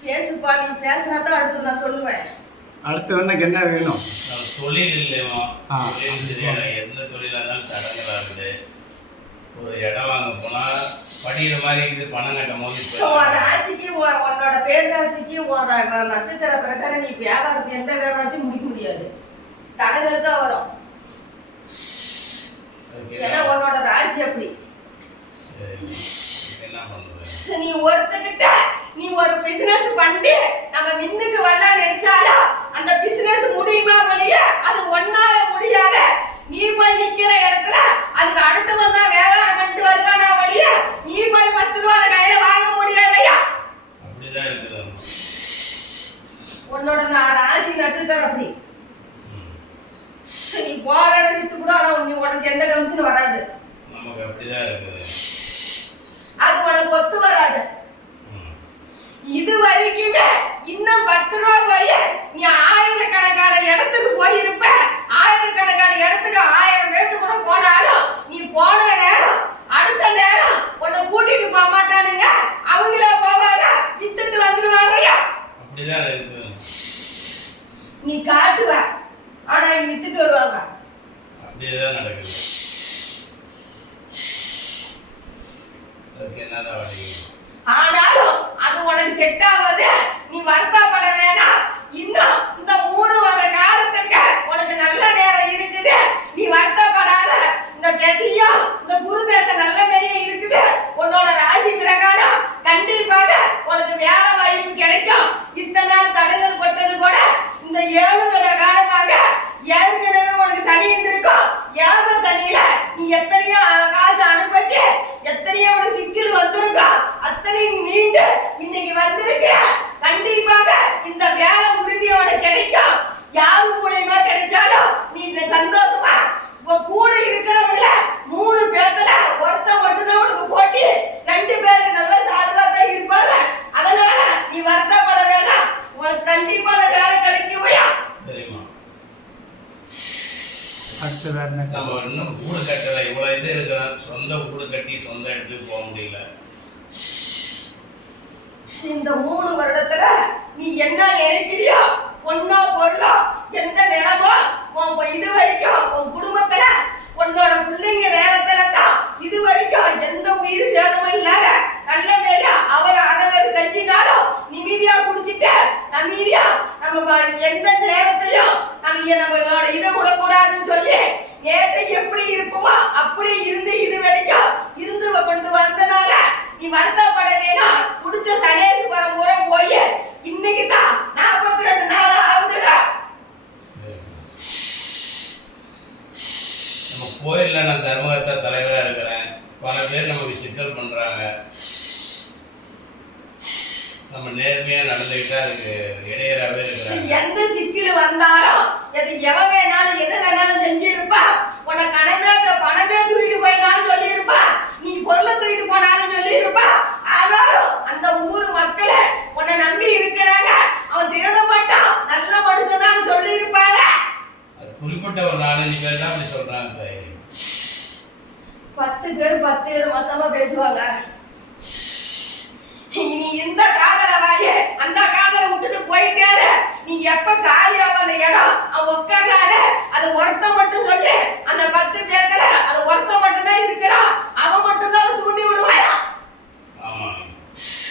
பேசுப்பா நீ பேசினா தான் அடுத்து நான் சொல்லுவேன். அடுத்து உனக்கு என்ன வேணும்? தொழில் இல்லையோ. தொழில் சரியான எந்த தொழிலாக இருந்தாலும் தடங்களாக இருக்குது ஒரு இடம் வாங்க போனால் படிக்கிற மாதிரி இருக்குது பணம் கட்டும் போது உன் ராசிக்கு உன் உன்னோட பேர் ராசிக்கு உன் நட்சத்திர பிரகாரம் நீ வியாபாரத்தை எந்த வியாபாரத்தையும் முடிக்க முடியாது. தடங்கள் தான் வரும் அதுக்கு ஏன்னா என்ன உன்னோட ராசி அப்படி சரி, இதுக்கு என்ன பண்ணுறது நீ ஒருத்தகிட்ட நீ ஒரு பிசினஸ் பண்ணி நம்ம மின்னுக்கு வரலாம் நினைச்சாலும் அந்த பிசினஸ் முடியுமா வழிய? அது ஒன்னால முடியாத நீ போய் நிக்கிற இடத்துல அதுக்கு அடுத்தவன் தான் வியாபாரம் பண்ணிட்டு வருவானா வழிய? நீ போய் பத்து ரூபா கையில வாங்க முடியாதையா? உன்னோட நான் ராசி நட்சத்திரம் அப்படி ம். நீ போற இடத்துக்கு கூட ஆனா நீ உனக்கு எந்த கமிஷன் வராது நமக்கு அப்படிதான் இருக்குது அது உனக்கு ஒத்து வராது ம். இது இன்னும் பத்து ரூபா போய் நீ ஆயிரக்கணக்கான இடத்துக்கு போயிருப்ப. ஆயிரக்கணக்கான இடத்துக்கு ஆயிரம் பேர்த்து கூட போனாலும் நீ போன நேரம் அடுத்த நேரம் உன்னை கூட்டிட்டு போக மாட்டானுங்க. அவங்களே போவாங்க வித்துட்டு இருக்குது நீ காட்டுவ. ஆனா வித்துட்டு வருவாங்க. அப்படியே தான் நடக்குது. அதுக்கு என்னதான் வழி? என்ன நம்ம இன்னும் வீடு கட்டல இவ்வளோ இது இருக்கிறோம் சொந்த வீடு கட்டி சொந்த இடத்துக்கு போக முடியல. இந்த மூணு வருடத்துல நீ என்ன நினைக்கிறியோ பொண்ணோ பொருளோ எந்த நிலமோ உன் இது வரைக்கும் கோயிலில் நான் தர்மகர்த்தா தலைவராக இருக்கிறேன். பல பேர் நமக்கு சிக்கல் பண்ணுறாங்க நம்ம நேர்மையாக நடந்துக்கிட்டா அதுக்கு இடையராகவே இருக்கிறாங்க. எந்த சிக்கல் வந்தாலும் எது எவன் வேணாலும் எது வேணாலும் செஞ்சிருப்பா. உனக்கு கனவே பணமே தூக்கிட்டு போயினாலும் சொல்லியிருப்பா. நீ பொருளை தூக்கிட்டு போனாலும் சொல்லியிருப்பா. ஆனாலும் அந்த ஊர் மக்களை உன்னை நம்பி இருக்கிற ஒரு அப்படி சொல்றாங்க. பத்து பேர் பத்து பேர் மொத்தமா பேசுவாங்க. நீ இந்த காதல வாயே அந்த காதல விட்டுட்டு போயிட்டே நீ எப்ப காலியாவ அந்த இடம்? அவன் உட்காரலாடு அது ஒருத்தவங்க